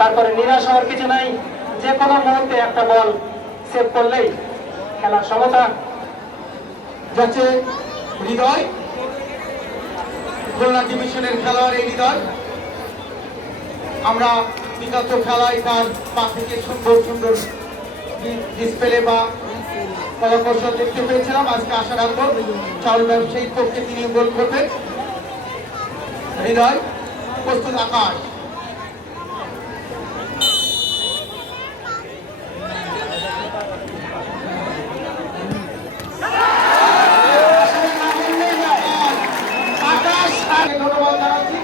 তারপরে নিরাশ হওয়ার কিছু নাই, যে কোনো মুহূর্তে একটা বল সেভ করলেই খেলার সমতা। যাচ্ছে হৃদয়, খুলনা ডিভিশনের খেলোয়াড় এই হৃদয়। আমরা বিগত খেলায় তার পা থেকে সুন্দর সুন্দর ডিসপ্লে বা কলাকৌশল দেখতে পেয়েছিলাম। আজকে আশা রাখবো চাউল ব্যবসায়ীর পক্ষে তিনি গোল করবেন। হৃদয় প্রস্তুত, আকাশ ধন্যবাদ জানাচ্ছি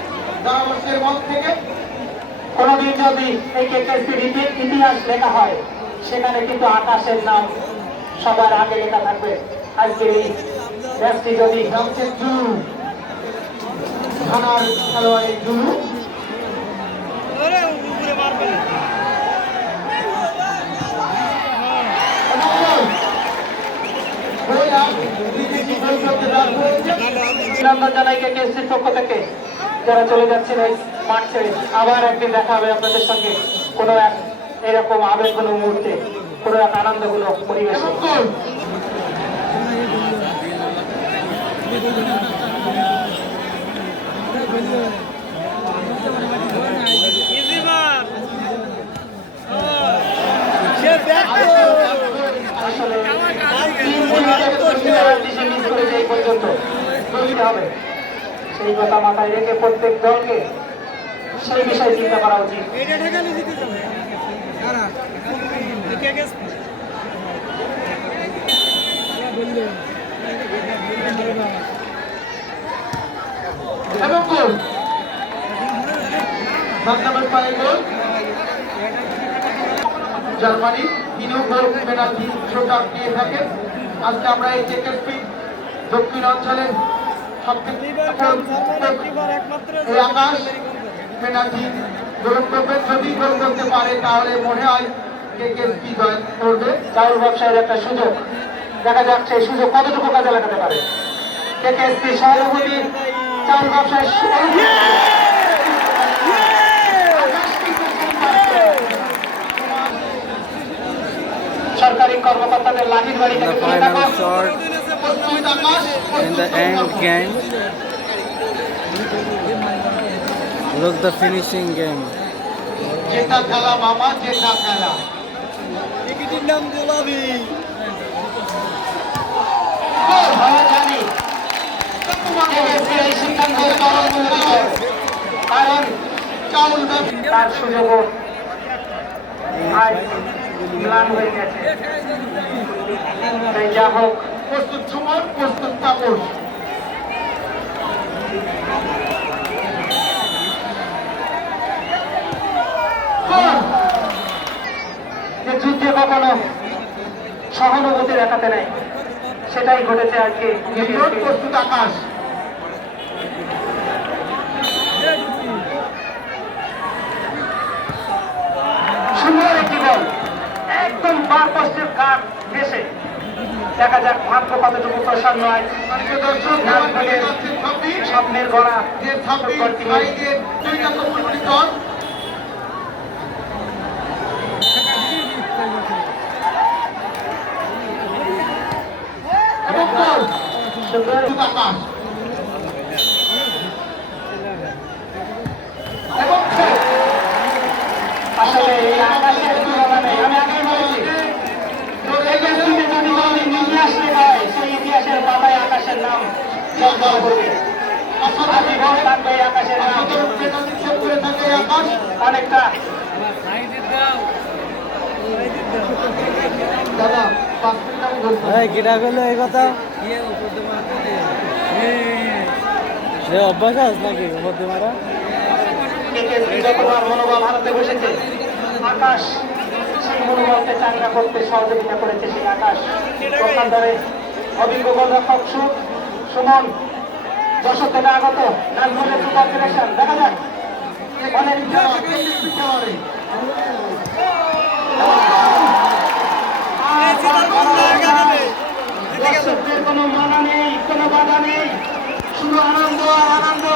ধারাভাষ্যের মঞ্চ থেকে। কোনদিন যদি এই কেকেএসপির ইতিহাস লেখা হয়, সেখানে কিন্তু আকাশের নাম সবার আগে লেখা থাকবে। আজকের এই ম্যাচটি যদি নামছে জুলু, থানার খেলোয়াড়ের জুলু। অভিনন্দন জানাই কেকেএসপির পক্ষ থেকে, যারা চলে যাচ্ছেন এই মাঠ ছেড়ে। আবার একদিন দেখা হবে আপনাদের সঙ্গে কোনো এক এরকম আবেগঘন মুহূর্তে, কোনো এক আনন্দঘন পরিবেশে। এই পর্যন্ত হবে সেই কথা মাথায় রেখে প্রত্যেক দলকে সেই বিষয়ে চিন্তা করা উচিত। জার্মানি তিনিও গোল পেনাল্টি শোটা দিয়ে থাকেন। আজকে আমরা এই কেকেএসপি দক্ষিণ অঞ্চলের সবথেকে আকাশ পেনাল্টি গ্রহণ করবেন। যদি গোল করতে পারে তাহলে মনে হয় কেকেএসপি জয় করবে। চাউল ব্যবসায়ের একটা সুযোগ, দেখা যাক সেই সুযোগ কতটুকু কাজে লাগাতে পারে কেকেএসপি সভাপতি। চাউল ব্যবসায়ের সরকারি কর্মকর্তাদের লাঠির বাড়ি থেকে তুলে থাকা in the end game. Look the finishing game. যেটা খেলা মামা, যেটা খেলা টিকিটের নাম গোলাপি। জানি এই সিদ্ধান্ত কারণ চাউল তার সুযোগও ম্লান হয়ে গেছে। তাই যা হোক, প্রস্তুত সুমন, প্রস্তুত তাপস। যে যুদ্ধে কখনো সহানুভূতি দেখাতে নেই, সেটাই ঘটেছে আজকে। প্রস্তুত আকাশ, সুন্দর একটি বল একদম বার পোস্টের কাঠ ভেসে। দেখা যাক ভাগ্য কতটুকু প্রসন্ন হয়। স্বপ্নের গড়া সুন্দর আকাশ আসলে এই আকাশের তুলনা নেই। আমি আগেই বলেছি, যদি ইতিহাস লেখা হয়, সেই ইতিহাসের পাতায় আকাশের নাম জলজল করবে। আজীবন থাকবে এই আকাশের নাম। অনেকটা কিটা করলো এই কথা অভ্যাস আছে নাকি মধ্যে মারা। মনোবল হারাতে বসেছে আকাশ, সেই মনোবলকে চাঙ্গা করতে সহযোগিতা করেছে সেই আকাশ। পক্ষান্তরে অভিজ্ঞ গোলরক্ষক সুমন, যশোর থেকে আগত নাজমুলের কম্বিনেশন। দেখা যাক অনেক দর্শকদের কোনো মানা নেই, কোনো বাধা নেই, শুধু আনন্দ আর আনন্দ।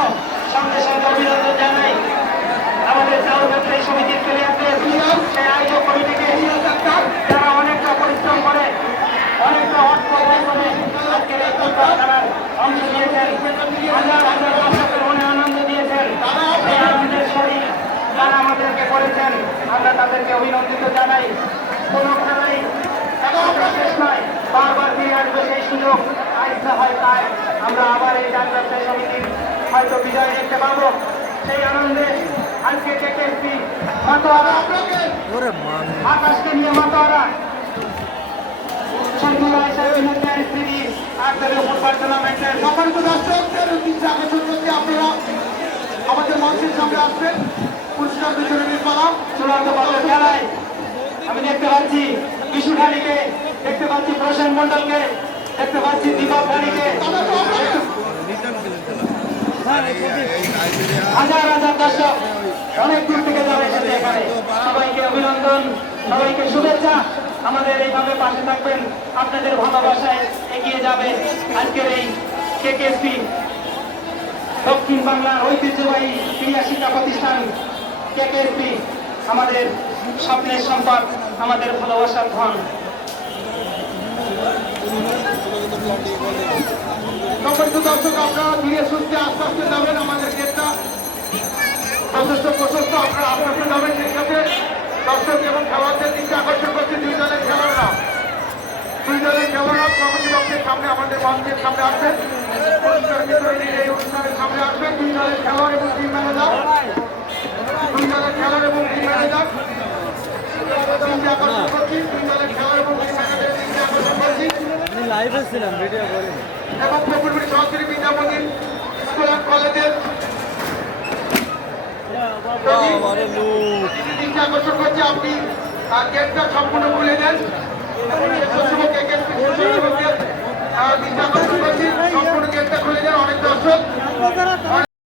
সঙ্গে সঙ্গে অভিনন্দন জানাই আমাদের চাউল ব্যবসায়ী সমিতির প্লেয়ার হাজার হাজার দর্শকের মনে আনন্দ দিয়েছেন, সেই আনন্দের শরীর তারা আমাদেরকে করেছেন, আমরা তাদেরকে অভিনন্দিত জানাই। কোনো খেলাই এখনও শেষ নয়, বারবার ফিরে আসবে সেই সুযোগ। আইসা হয় তাই আমরা আবার এই যান ব্যবসায়ী সমিতির হয়তো বিজয় দেখতে পাবো। সেই আনন্দে আজকে কেকেএসপি মাতোয়ারা ওরে মান আকাশকে নিয়ে মাতোয়ারা শহীদুল্লাহ সাহেবের মধ্যে স্ত্রী আটদলীয় ফুটবল টুর্নামেন্টের সম্মানিত দর্শকদের উদ্দেশ্যে আকর্ষণ করতে আপনারা আমাদের মঞ্চের সামনে আসবেন পুরস্কার বিতরণের পালা। চূড়ান্ত পর্বের খেলায় আমি দেখতে পাচ্ছি বিশু ঢালিকে, দেখতে পাচ্ছি প্রসেন মন্ডলকে, দেখতে পাচ্ছি দীপক ঢালিকে, হাজার হাজার দর্শক অনেক দূর থেকে যারা এসেছে এখানে, সবাইকে অভিনন্দন, সবাইকে শুভেচ্ছা। আমাদের এইভাবে পাশে থাকবেন, আপনাদের ভালোবাসায় এগিয়ে যাবে আজকের এই কেকেএসপি দক্ষিণ বাংলার ঐতিহ্যবাহী ক্রীড়া শিক্ষা প্রতিষ্ঠান কেকেএসপি, আমাদের স্বপ্নের সম্পদ, আমাদের ভালোবাসার ধন। সম্মানিত দর্শক, আপনারা ধীরে সুস্থে আস্তে আস্তে যাবেন, আমাদের গেটটা যথেষ্ট প্রশস্ত, আপনারা আস্তে আস্তে যাবেন। সেই সাথে দর্শক এবং খেলোয়াড়দের দিকে আকর্ষণ করছে দুই দলের খেলোয়াড়রা। দুই দলের খেলোয়াড়রা কমিটি বক্সের সামনে আমাদের মঞ্চের সামনে আসবেন, পুরস্কার বিতরণীর এই অনুষ্ঠানের সামনে আসবেন। দুই দলের খেলোয়াড় এবং টিম ম্যানেজার, দুই দলের খেলোয়াড় এবং টিম ম্যানেজার দিকে আকর্ষণ করছি, দুই দলের খেলোয়াড় এবং টিম ম্যানেজারের দিকে আকর্ষণ করছি। আমি লাইভে ছিলাম, ভিডিও করিনি। এবং পুকুরবাড়ি সরকারি বিদ্যামন্দির স্কুল অ্যান্ড কলেজের দিকে আকর্ষণ করছে। আপনি গেটটা সম্পূর্ণ খুলে দেন এবং স্বেচ্ছাসেবক